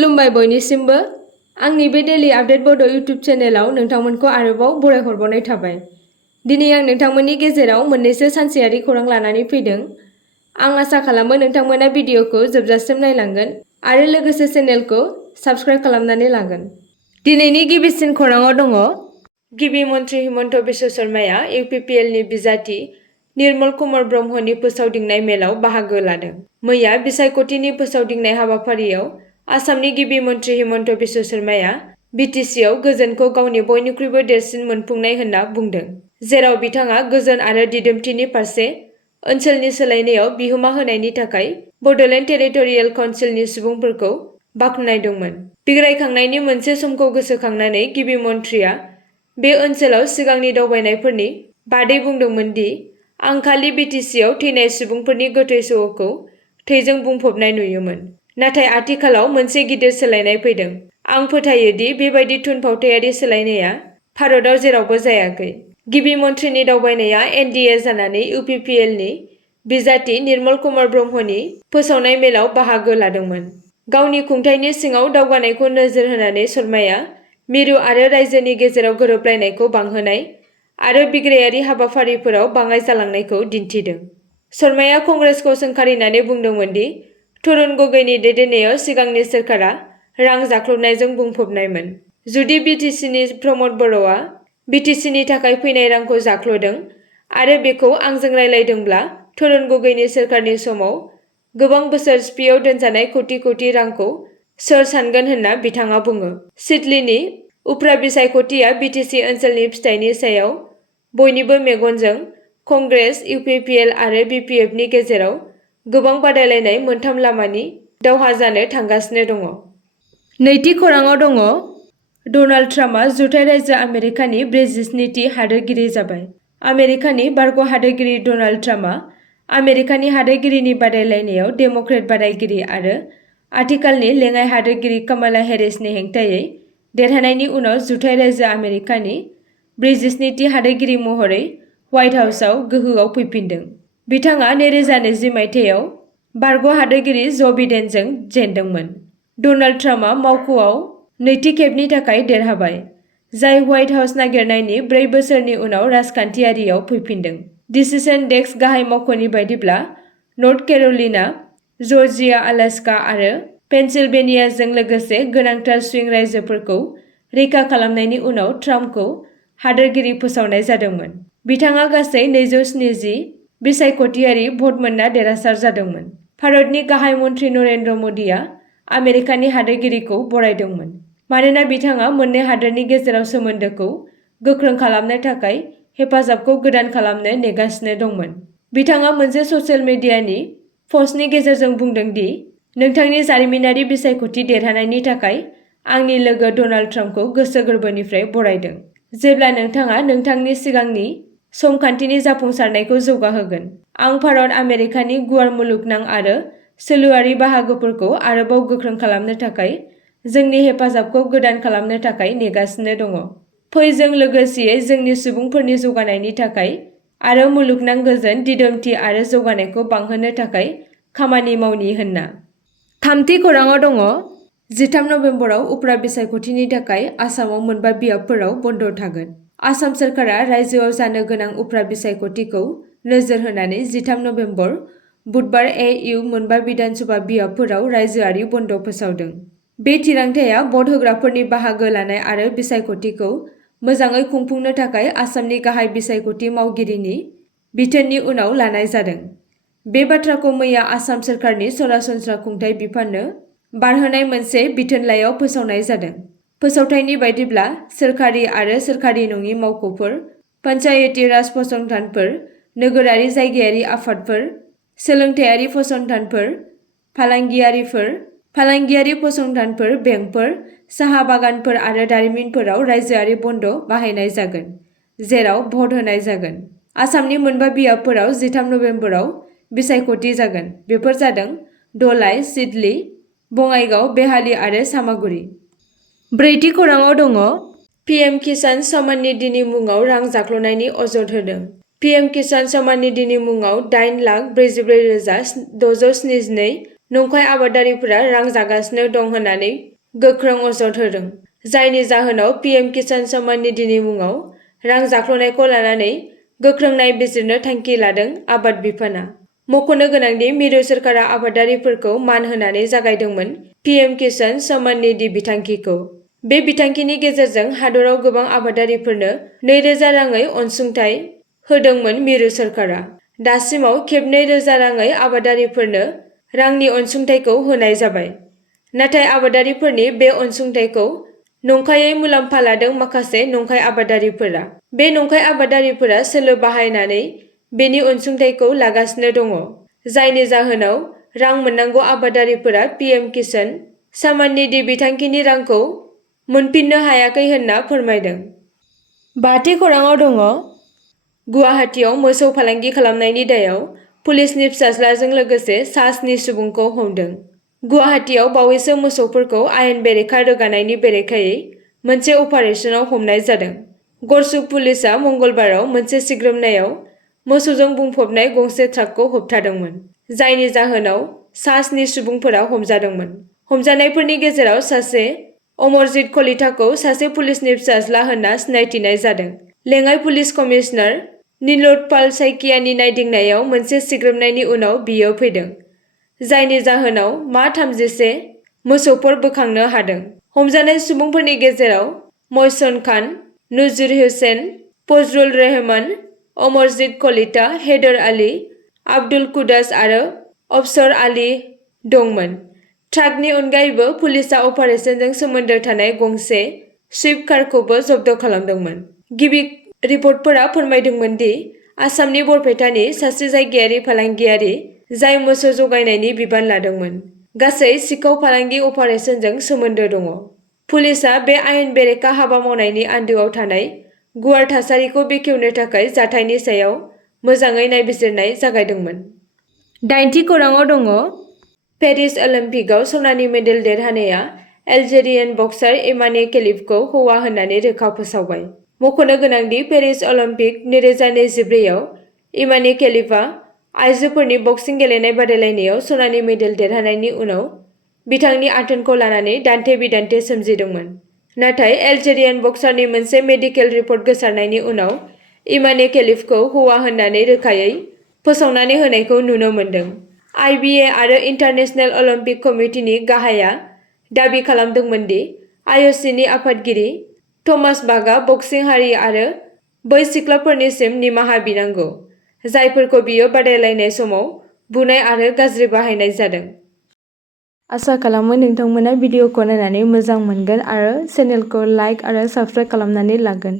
खुलुमबाय बयनिसिमबो आंनि बे डेली आपडेट बड' इउट्युब चेनेलाव नोंथांमोनखौ आरोबाव बरायहरबावनाय थाबाय। दिनै आं नोंथांमोननि गेजेराव मोननैसो सानसेयारि खौरां लानानै फैदों। आं आसा खालामो नोंथांमोना भिडिअखौ जोबजासिम नायलांगोन आरो लोगोसे चेनेलखौ साबस्क्राइब खालामनानै लागोन। दिनैनि गिबिसिन खौराङाव दङ गिबि मन्थ्रि हिमन्त बिश्व शर्माया इउपिपिएलनि बिजाथि निर्मल कुमार ब्रह्मनि फोसावदिंनाय मेलाव बाहागो लादों। मैया बिसायख'थिनि फोसावदिंनाय हाबाफारियाव आसामनि गिबि मन्थ्रि हिमन्त बिश्व शर्माया बिटिसिआव गोजोनखौ गावनि बयनिख्रुइबो देरसिन मोनफुंनाय होनना बुंदों, जेराव बिथाङा गोजोन आरो दिदोमथिनि फारसे ओनसोलनि सोलायनायाव बिहोमा होनायनि थाखाय बड'लेण्ड टेरिटरियेल काउन्सिलनि सुबुंफोरखौ बाख्नायदोंमोन। बिग्रायखांनायनि मोनसे समखौ गोसोखांनानै गिबि मन्थ्रिया बे ओनसोलाव सिगांनि दावबायनायफोरनि बादै बुंदोंमोन दि आं खालि बिटिसिआव थैनाय सुबुंफोरनि गोथै सह'खौ थैजों बुंफबनाय नुयोमोन, नाथाय आथिखालाव मोनसे गिदिर सोलायनाय फैदों। आं फोथायो दि बेबादि थुनफावथायारि सोलायनाया भारतआव जेरावबो जायाखै। गिबि मन्थ्रिनि दावबायनाया एनडिए जानानै इउपिपिएलनि बिजाथि निर्मल कुमार ब्रह्मनि फोसावनाय मेलाव बाहागो लादोंमोन। गावनि खुंथायनि सिङाव दावगानायखौ नोजोर होनानै शर्माया मिरु आरो रायजोनि गेजेराव गोरोबलायनायखौ बांहोनाय आरो बिग्रायारि हाबाफारिफोराव बाङाइ जालांनायखौ दिन्थिदों। शर्माया कंग्रेसखौ सोंखारिनानै बुंदोंमोन दि तरुण गगैनि दैदेननायाव सिगांनि सोरखारा रां जाख्ल'नायजों बुंफबनायमोन। जुदि बिटिसिनि प्रमद बर'आ बिटिसिनि थाखाय फैनाय रांखौ जाख्ल'दों आरो बेखौ आंजों रायलायदोंब्ला तरुण गगैनि सोरखारनि समाव गोबां बोसोर सिपिआव दोनजानाय कौटि कौटि रांखौ सोर सानगोन होनना बिथाङा बुङो। सिडलीनि उफ्रा बिसायख'थिया बिटिसि ओनसोलनि फिथायनि सायाव बयनिबो मेगनजों कंग्रेस, इउपिपिएल आरो बिपिएफनि गेजेराव गोबां बादायलायनाय मोनथाम लामानि दावहा जानो थांगासिनो दङ। नैथि खौराङाव दङ डनाल्ड ट्राम्पआ जुथाइ रायजो आमेरिकानि ब्रैजिस्निथि हादोरगिरि जाबाय। आमेरिकानि बारग' हादोरगिरि डनाल्ड ट्राम्पआ आमेरिकानि हादोरगिरिनि बादायलायनायाव डेम'क्रेट बादायगिरि आरो आथिखालनि लेङाइ हादोरगिरि कामाला हेरिसनि हेंथायै देरहानायनि उनाव जुथाइ रायजो आमेरिकानि ब्रैजिस्निथि हादोरगिरि महरै व्हाइट हाउसआव गोहोआव फैफिनदों। बिथाङा 2020 मायथाइयाव बारग' हादोरगिरि ज' बिडेनजों जेनदोंमोन। डनाल्ड ट्राम्पआ मावख'आव नैथि खेबनि थाखाय देरहाबाय, जाय व्हाइट हाउस नागिरनायनि 4 बोसोरनि उनाव राजखान्थियारियाव फैफिनदों। डिसिसन डेस्क गाहाय मावख'नि बायदिब्ला नर्थ केर'लिना, जर्जिया, आलास्का आरो पेनसिलभेनियाजों लोगोसे गोनांथार स्विं रायजोफोरखौ रैखा खालामनायनि उनाव ट्राम्पखौ हादोरगिरि फोसावनाय जादोंमोन। बिथाङा गासै 270 बिसायख'थियारि भट मोनना देरहासार जादोंमोन। भारतनि गाहाय मन्थ्रि नरेन्द्र मदिआ आमेरिकानि हादोरगिरिखौ बरायदोंमोन, मानोना बिथाङा मोन्नै हादोरनि गेजेराव सोमोन्दोखौ गोख्रों खालामनो थाखाय हेफाजाबखौ गोदान खालामनो नेगासिनो दंमोन। बिथाङा मोनसे ससियेल मिडियानि पस्टनि गेजेरजों बुंदों दि नोंथांनि जारिमिनारि बिसायख'थि देरहानायनि थाखाय आंनि लोगो डनाल्ड ट्राम्पखौ गोसो गोरबोनिफ्राय बरायदों। जेब्ला नोंथाङा नोंथांनि सिगांनि समखान्थिनि जाफुंसारनायखौ जौगाहोगोन, आं भारत आमेरिकानि गुवार मुलुगनां आरो सोलोआरि बाहागोफोरखौ आरोबाव गोख्रों खालामनो थाखाय जोंनि हेफाजाबखौ गोदान खालामनो थाखाय नेगासिनो दङ। फै जों लोगोसेयै जोंनि सुबुंफोरनि जौगानायनि थाखाय आरो मुलुगनां गोजोन, दिदोमथि आरो जौगानायखौ बांहोनो थाखाय खामानि मावनि होनना। थामथि खौराङाव दङ 13 नबेम्बराव उफ्रा बिसायख'थिनि थाखाय आसामाव मोनबा बियाबफोराव बन्द थागोन। आसाम सोरखारा रायजोआव जानो गोनां उफ्रा बिसायख'थिखौ नोजोर होनानै 13 नबेम्बर बुधबार ए.इउ. मोनबा बिधानसभा बियाबफोराव रायजोआरि बन्द फोसावदों। बे थिरांथाया भट होग्राफोरनि बाहागो लानाय आरो बिसायख'थिखौ मोजाङै खुंफुंनो थाखाय आसामनि गाहाय बिसायख'थि मावगिरिनि बिथोननि उनाव लानाय जादों। बे बाथ्राखौ मैया आसाम सोरखारनि सरासनस्रा खुंथाय बिफाननो बारहोनाय मोनसे बिथोनलाइयाव फोसावनाय जादों। फोसावथायनि बायदिब्ला सोरखारि आरो सोरखारि नङि मावख'फोर, पन्चायती राज फसंथानफोर, नोगोरारि जायगायारि आफादफोर, सोलोंथायारि फसंथानफोर, फालांगियारि फसंथानफोर, बेंकफोर, साहा बागानफोर आरो दारिमिनफोराव रायजोआरि बन्द बाहायनाय जागोन, जेराव भट होनाय जागोन। आसामनि मोनबा बियाबफोराव 13 नबेम्बराव बिसायख'थि जागोन। बेफोर जादों धलाई, सिडली, बङाइगाव, बेहाली आरो सामागुरि। ब्रैथि खौराङाव दङ पिएम किसान सम्मान निधिनि मुङाव रां जाख्ल'नायनि अजद होदों। पिएम किसान सम्मान निधिनि मुङाव 8,44,672 नंखाय आबादारिफोरा रां जागासिनो दं होननानै गोख्रों अजद होदों, जायनि जाहोनाव पीएम किसान सम्मान निधिनि मुङाव रां जाख्ल'नायखौ लानानै गोख्रों नायबिजिरनो थांखि लादों आबाद बिफाना। मख'नो गोनांदि मिरु सोरखारा आबादारिफोरखौ मान होनानै जागायदोंमोन पीएम किसान सम्मान निधि बिथांखिखौ। बे बिथांखिनि गेजेरजों हादराव गोबां आबादारिफोरनो 2,000 राङै अनसुंथाइ होदोंमोन मिरु सोरखारा। दासिमाव खेब 2,000 राङै आबादारिफोरनो रांनि अनसुंथाइखौ होनाय जाबाय। नाथाय आबादारिफोरनि बे अनसुंथाइखौ नंखायै मुलाम्फा लादों माखासे नंखाय आबादारिफोरा। बे नंखाय आबादारिफोरा सोलो बाहायनानै बेनि अनसुंथाइखौ लागासिनो दङ, जायनि जाहोनाव रां मोननांगौ आबादारिफोरा पीएम किसान सम्मान निधि बिथांखिनि रांखौ मोनफिननो हायाखै होनना फोरमायदों। 5थि खौराङाव दङ गुवाहाटीआव मोसौ फालांगि खालामनायनि दायाव पुलिसनि फिसाज्लाजों लोगोसे सा 7 सुबुंखौ हमदों। गुवाहाटीआव बावैसो मोसौफोरखौ आयेन बेरेखा रोगानायनि बेरेखायै मोनसे अपारेशनाव हमनाय जादों। गरसुक पुलिसआ मंगलबाराव मोनसे सिग्रोमनायाव मोसौजों बुंफबनाय गंसे ट्राकखौ होबथादोंमोन, जायनि जाहोनाव सा 7 सुबुंफोरा हमजादोंमोन। हमजानायफोरनि गेजेराव सासे अमरजीत कलिताखौ सासे पुलिसनि फिसाज्ला होनना सिनायथिनाय जादों। लेङाइ पुलिस कमिशनार नीलोत्पाल साइकियानि नायदिंनायाव मोनसे सिग्रोमनायनि उनाव बियो फैदों, जायनि जाहोनाव मा 31 मोसौफोर बोखांनो हादों। हमजानाय सुबुंफोरनि गेजेराव महसन खान, नजीर हुसैन, फजलुर रहमान, अमरजीत कलिता, हैदर आली, आब्दुल कुद्दुस आरो अफसर आली दंमोन। ट्राकनि अनगायैबो पुलिसआ अपारेशनजों सोमोन्दो थानाय गंसे स्विफ्ट कारखौबो जब्द खालामदोंमोन। गिबि रिपर्टफोरा फोरमायदोंमोन दि आसामनि बरपेटानि सासे जायगायारि फालांगियारि जाय मोसौ जगायनायनि बिबान लादोंमोन, गासै सिखाव फालांगि अपारेशनजों सोमोन्दो दङ। पुलिसआ बे आयेन बेरेखा हाबा मावनायनि आन्दोआव थानाय गुवार थासारिखौ बेखेवनो थाखाय जाथायनि सायाव मोजाङै नायबिजिरनाय जागायदोंमोन। 8थि खौराङाव दङ पेरिस अलिम्पिकआव सनानि मेडेल देरहानाया एलजेरियान बक्सार इमाने केलिफखौ हौवा होननानै रोखा फोसावबाय। मख'नो गोनांदि पेरिस अलिम्पिक 2024 आव इमाने केलिफआ आइजोफोरनि बक्सिं गेलेनाय बादायलायनायाव सनानि मेडेल देरहानायनि उनाव बिथांनि आथोनखौ लानानै दान्थे-बिदान्थे सोमजिदोंमोन। नाथाय एलजेरियान बक्सारनि मोनसे मेडिकेल रिपर्ट गोसारनायनि उनाव इमाने केलिफखौ हौवा होननानै रोखायै फोसावनानै होनायखौ नुनो मोन्दों। आईबीए आरो इन्टारनेशनेल अलिम्पिक कमिटिनि गाहाया दाबि खालामदोंमोन दि आईओसीनि आफादगिरि थमास बाखआ बक्सिं हारि आरो बै सिख्लाफोरनिसिम निमाहा बिनांगौ, जायफोरखौ बियो बादायलायनाय समाव बुनाय आरो गाज्रि बाहायनाय जादों। आसा खालामो नोंथांमोना भिडिअखौ नायनानै मोजां मोनगोन आरो चेनेलखौ लाइक आरो साबस्क्राइब खालामनानै लागोन।